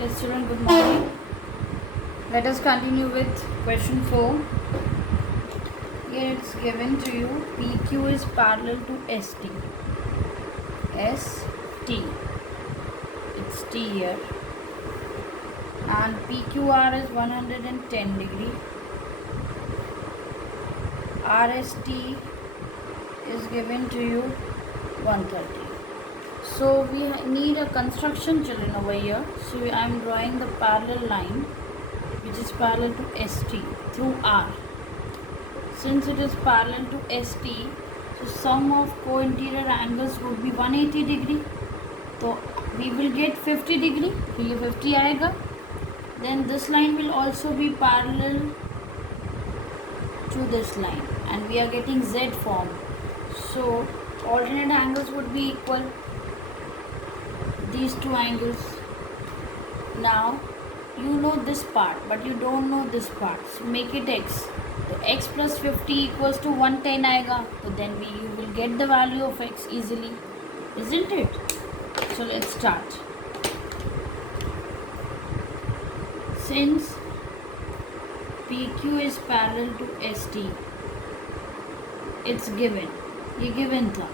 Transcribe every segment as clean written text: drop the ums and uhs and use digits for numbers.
Yes, children, good morning. Let us continue with question 4. Here it's given to you PQ is parallel to ST. ST. It's T here. And PQR is 110 degree. RST is given to you 130. So we need a construction, children, over here. So I am drawing the parallel line which is parallel to ST through R. Since it is parallel to ST, so sum of co-interior angles would be 180 degree. So we will get 50 degree. तो ये 50 आएगा. Then this line will also be parallel to this line, and we are getting Z form. So alternate angles would be equal. These two angles. Now you know this part, but you don't know this part. So make it x. So x plus 50 equals to 110 आएगा. So then you will get the value of x easily, isn't it? So let's start. Since PQ is parallel to ST, it's given. ये given था.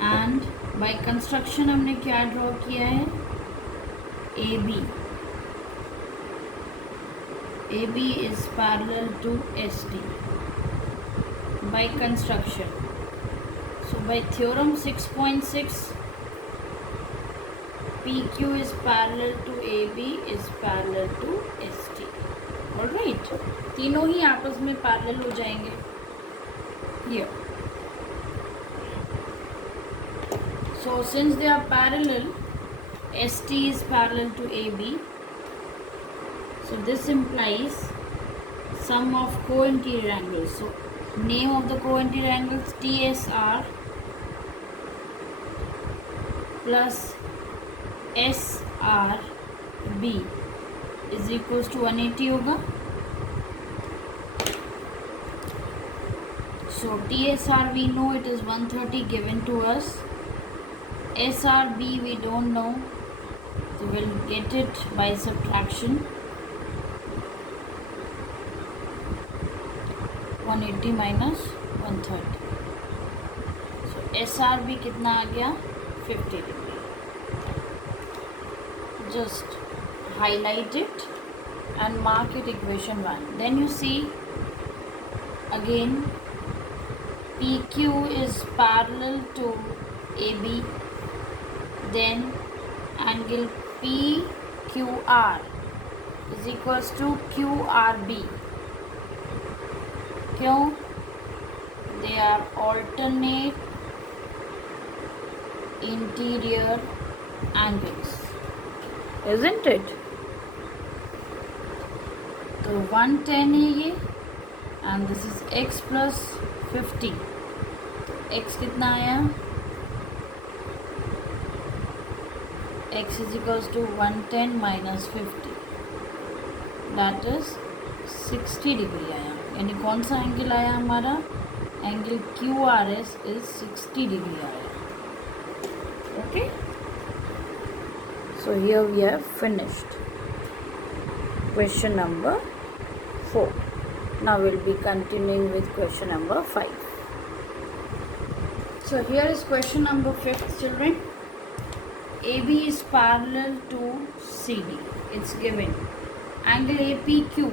And by construction हमने क्या draw किया है? AB. AB is parallel to ST by construction. So by theorem 6.6, PQ is parallel to AB is parallel to ST. Alright, तीनों ही आपस में parallel हो जाएंगे. Here. So since they are parallel, ST is parallel to AB. So this implies sum of co-interior angles. So name of the co-interior angles TSR plus SRB is equals to 180 होगा. So TSR we know it is 130 given to us. SRB we don't know. So we'll get it by subtraction. 180 minus 130. So SRB कितना आ गया? 50 degree. Just highlight it and mark it equation 1. Then you see again PQ is parallel to AB. Then angle PQR is equals to QRB. क्यों? They are alternate interior angles, isn't it? तो 110 है ये, and this is x plus 50. x कितना आया? x is equals to 110 minus 50. That is 60 degree आया. यानी कौन सा एंगल आया हमारा? एंगल QRS is 60 degree आया. Okay. So here we have finished question number 4. Now we'll be continuing with question number 5. So here is question number 5, children. AB is parallel to CD. It's given. Angle APQ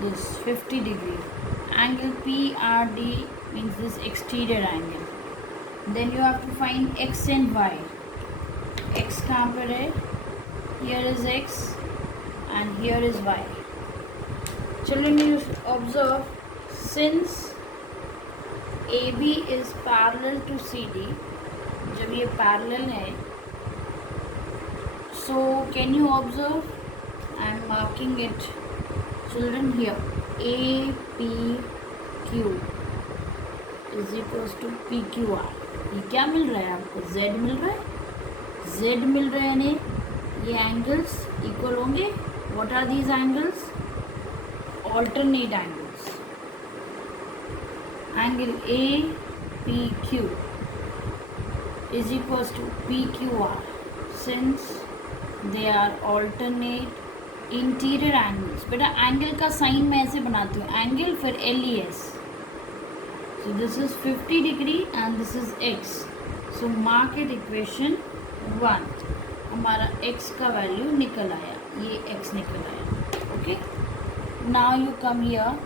this 50 degree. Angle PRD means this exterior angle. Then you have to find x and y. X कहाँ पर है? Here is x and here is y. Children, you observe, since AB is parallel to CD, जब ये parallel है, so can you observe? I am marking it, children, here. APQ is equals to PQR. ये क्या मिल रहा है आपको? Z मिल रहा है. Z मिल रहा है यानी ये angles equal होंगे. What are these angles? Alternate angles. Angle APQ is equals to PQR. Since they are alternate interior angles. बेटा एंगल का साइन मैं ऐसे बनाती हूँ, एंगल फिर LES। So this is 50 degree and this is x। So mark it equation 1। हमारा x का value निकल आया, ये x निकल आया। Okay, now you come here,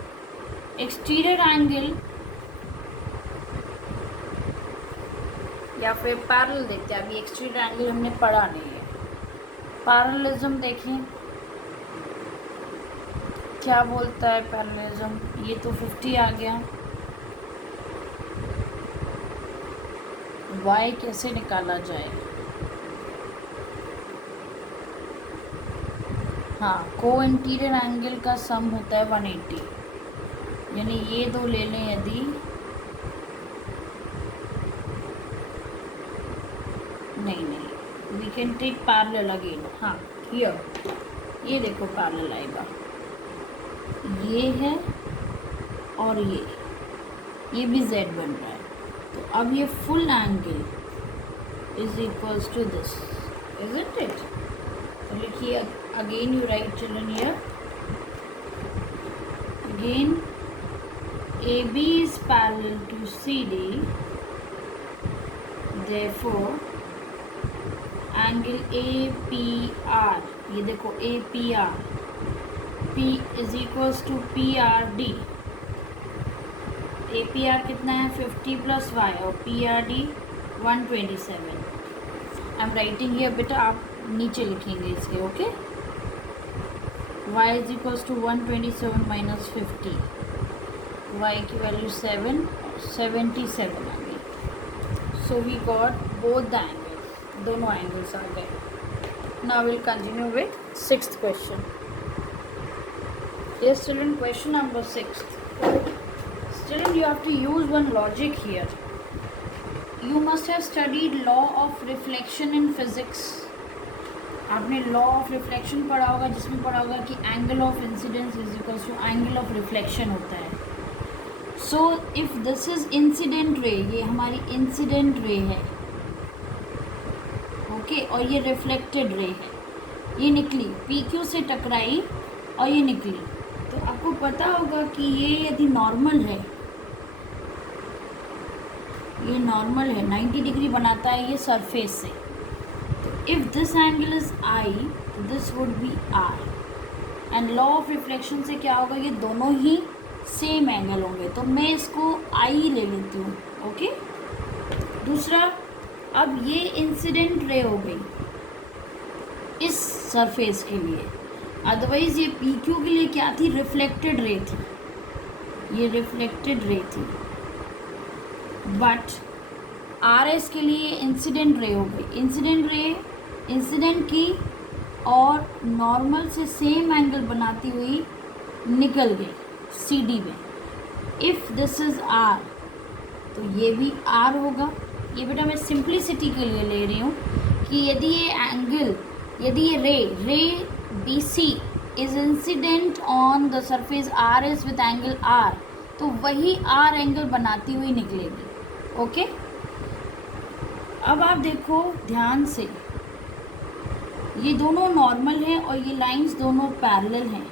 exterior angle या फिर पैरेलल देखते हैं। अभी एक्सटीरियर एंगल हमने पढ़ा नहीं है। पैरेललिज्म देखें क्या बोलता है पैरेललिज्म। ये तो 50 आ गया, y कैसे निकाला जाए। हाँ, को इंटीरियर एंगल का सम होता है 180, यानी ये दो ले लें यदि, नहीं we can take parallel again. हाँ हियर, ये देखो पैरेलल आएगा, ये है और ये भी z बन रहा है। तो अब ये full angle is equals to this, isn't it. तो लिखिए again, you write children here, again AB is parallel to CD, therefore angle APR, ये देखो APR, P is equals to PRD। APR कितना है 50 प्लस y और PRD 127। I am writing here बेटा, आप नीचे लिखेंगे इसके। Okay, y is equals to 127 minus 50, y की वैल्यू 77 आ गई। So we got both the angles, दोनों एंगल्स आ गए। Now will continue with 6th question. Yes children, question number 6. Children, you have to use one logic here. You must have studied law of reflection in physics. आपने law of reflection पढ़ा होगा, जिसमें पढ़ा होगा कि angle of incidence is equals to angle of reflection होता है। So if this is incident ray, ये हमारी इंसिडेंट रे है, ओके, और ये रिफ्लेक्टेड रे है, ये निकली PQ से टकराई और ये निकली। तो आपको पता होगा कि ये यदि नॉर्मल है, ये नॉर्मल है, 90 डिग्री बनाता है ये सरफेस से। तो if this angle is I, this would be R, and law of reflection से क्या होगा, ये दोनों ही सेम एंगल होंगे। तो मैं इसको I ले लेती हूँ। ओके, दूसरा, अब ये इंसिडेंट रे हो गई इस सरफेस के लिए, अदरवाइज़ ये PQ के लिए क्या थी, रिफ्लेक्टेड रे थी, ये रिफ्लेक्टेड रे थी, बट RS के लिए इंसिडेंट रे हो गई। इंसिडेंट रे इंसिडेंट की और नॉर्मल से सेम एंगल बनाती हुई निकल गई CD में। इफ़ दिस इज़ R, तो ये भी R होगा। ये बेटा मैं सिंप्लिसिटी के लिए ले रही हूँ कि यदि ये एंगल, यदि ये रे BC is incident on the surface RS with angle R, तो वही R एंगल बनाती हुई निकलेगी। ओके, अब आप देखो ध्यान से, ये दोनों नॉर्मल हैं और ये लाइंस दोनों पैरेलल हैं।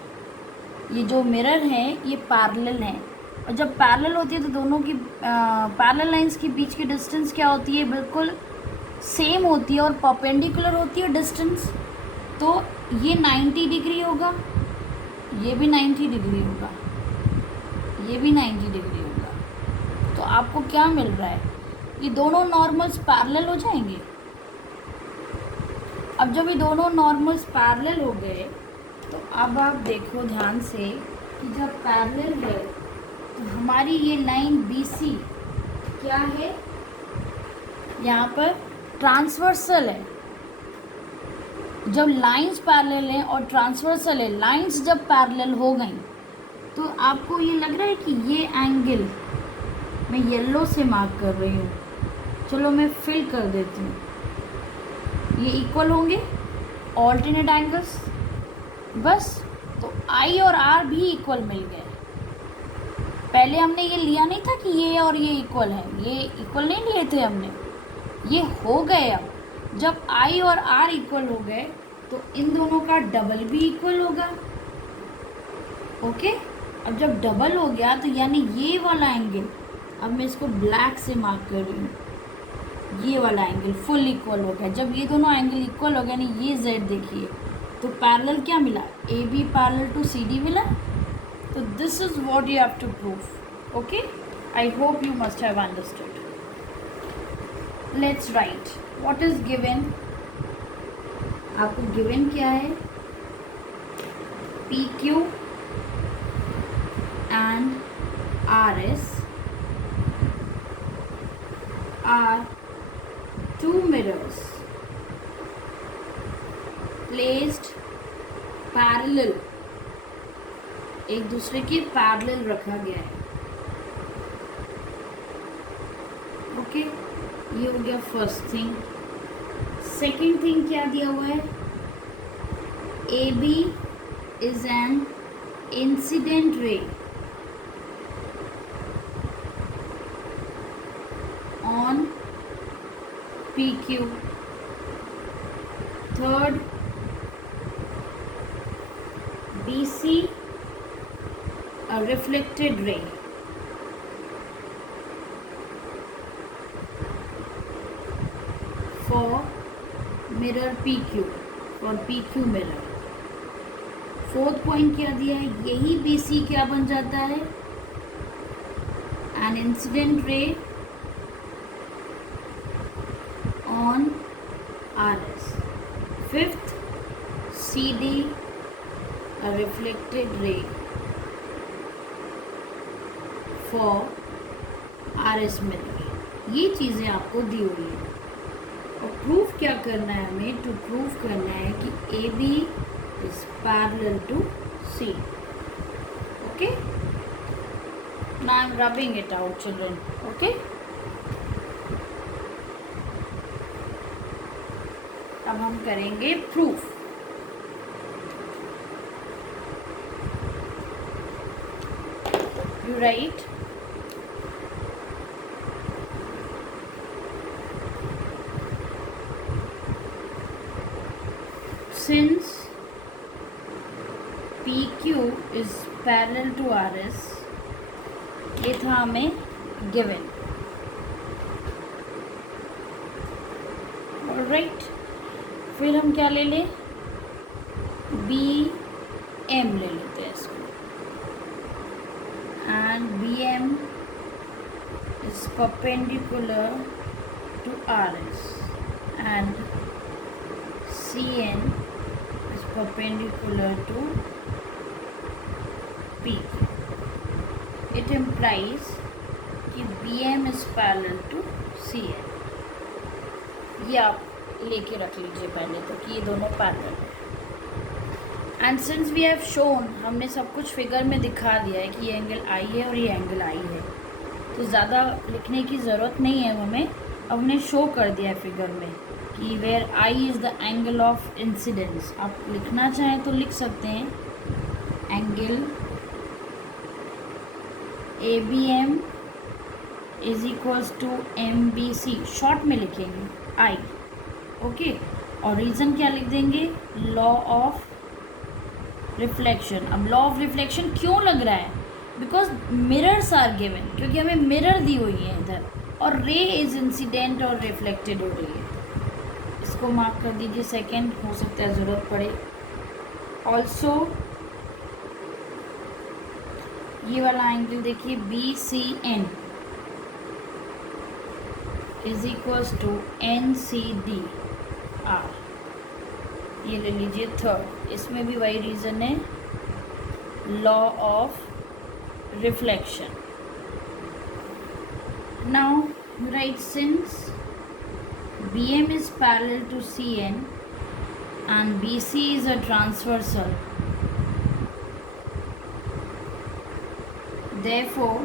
ये जो मिरर है ये पैरेलल हैं, और जब पैरेलल होती है तो दोनों की पैरेलल लाइंस के बीच की डिस्टेंस क्या होती है, बिल्कुल सेम होती है और परपेंडिकुलर होती है डिस्टेंस। तो ये 90 डिग्री होगा, ये भी 90 डिग्री होगा, ये भी 90 डिग्री होगा। तो आपको क्या मिल रहा है, ये दोनों नॉर्मल्स पैरेलल हो जाएंगे। अब जब ये दोनों नॉर्मल्स पैरेलल हो गए, तो अब आप देखो ध्यान से कि जब पैरेलल है तो हमारी ये लाइन BC क्या है, यहाँ पर ट्रांसवर्सल है। जब लाइंस पैरेलल हैं और ट्रांसवर्सल है, लाइंस जब पैरेलल हो गई, तो आपको ये लग रहा है कि ये एंगल मैं येलो से मार्क कर रही हूँ, चलो मैं फिल कर देती हूँ, ये इक्वल होंगे ऑल्टरनेट एंगल्स, बस। तो I और R भी इक्वल मिल गए। पहले हमने ये लिया नहीं था कि ये और ये इक्वल है, ये इक्वल नहीं लिए थे हमने, ये हो गए। अब जब I और R इक्वल हो गए तो इन दोनों का डबल भी इक्वल होगा। ओके, अब जब डबल हो गया तो यानी ये वाला एंगल, अब मैं इसको ब्लैक से मार्क कर रही हूँ, ये वाला एंगल फुल इक्वल हो गया। जब ये दोनों एंगल इक्वल हो गया यानी ये जेड देखिए, तो पैरेलल क्या मिला, A B parallel to C D मिला। तो this is what you have to prove. Okay, I hope you must have understood. Let's write what is given. आपको गिवन क्या है, P Q and R S are two mirrors placed parallel, एक दूसरे के parallel रखा गया है। Okay, ये हो गया फर्स्ट थिंग। सेकंड थिंग क्या दिया हुआ है, A B is an incident ray on PQ. Third, BC a reflected ray. For mirror PQ, for PQ mirror. Fourth point क्या दिया है, यही BC क्या बन जाता है, an incident ray on RS. Fifth, CD a reflected ray for RS mirror. ये चीज़ें आपको दी हुई है और प्रूफ क्या करना है हमें, टू प्रूव करना है कि AB is parallel to C. Okay, now I'm rubbing it out children. Okay, अब हम करेंगे proof. You right, since PQ is parallel to RS, ये था हमें गिवन। ऑलराइट, फिर हम क्या ले लें, बी एम ले लेते हैं इसको, and B M is perpendicular to R S and C N is perpendicular to P. It implies कि B M is parallel to C N. ये आप लेके रख लीजिए पहले तो कि ये दोनों पैरेलल है। And since we have shown, हमने सब कुछ फिगर में दिखा दिया है कि ये एंगल आई है और ये एंगल आई है, तो ज़्यादा लिखने की ज़रूरत नहीं है हमें। अब हमने शो कर दिया है फिगर में कि where I is the angle of incidence. आप लिखना चाहें तो लिख सकते हैं, angle A B M is equals to M B C, short में लिखेंगे आई। ओके, और रीज़न क्या लिख देंगे, लॉ ऑफ रिफ्लेक्शन। अब लॉ ऑफ रिफ्लेक्शन क्यों लग रहा है, बिकॉज मिरर्स आर गिवन, क्योंकि हमें मिरर दी हुई है इधर, और रे इज इंसिडेंट और रिफ्लेक्टेड हो रही है। इसको मार्क कर दीजिए सेकेंड, हो सकता है ज़रूरत पड़े। ऑल्सो ये वाला एंगल देखिए, B C N is equals to N C D R, ये ले लीजिए थर्ड। इसमें भी वही रीज़न है, law of reflection. Now right, since BM is parallel to CN and BC is a transversal, therefore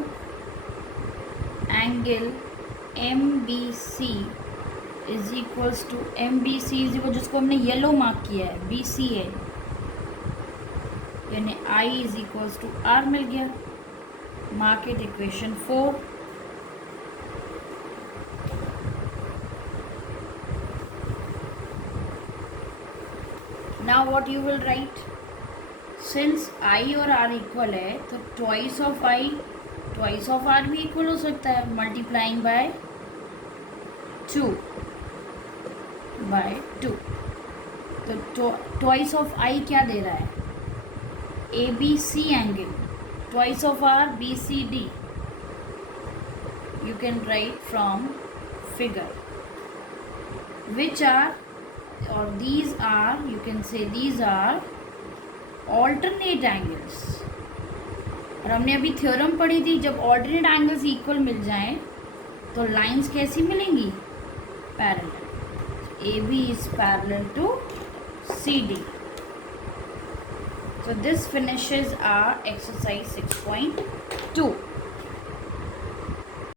angle MBC is equals to MBC is equal, जिसको हमने yellow mark किया है, BCN, यानी I is equals to R मिल गया। Mark it equation 4। Now what you will write? Since I और R equal है तो twice of I twice of R भी equal हो सकता है, multiplying by 2 by 2. तो twice of I क्या दे रहा है? ABC angle. Twice of R BCD. You can write from figure. Which are, or these are, you can say these are alternate angles. और हमने अभी थ्योरम पढ़ी थी, जब ऑल्टरनेट एंगल्स इक्वल मिल जाएं तो लाइंस कैसी मिलेंगी? Parallel. AB is parallel to CD. So this finishes our exercise 6.2.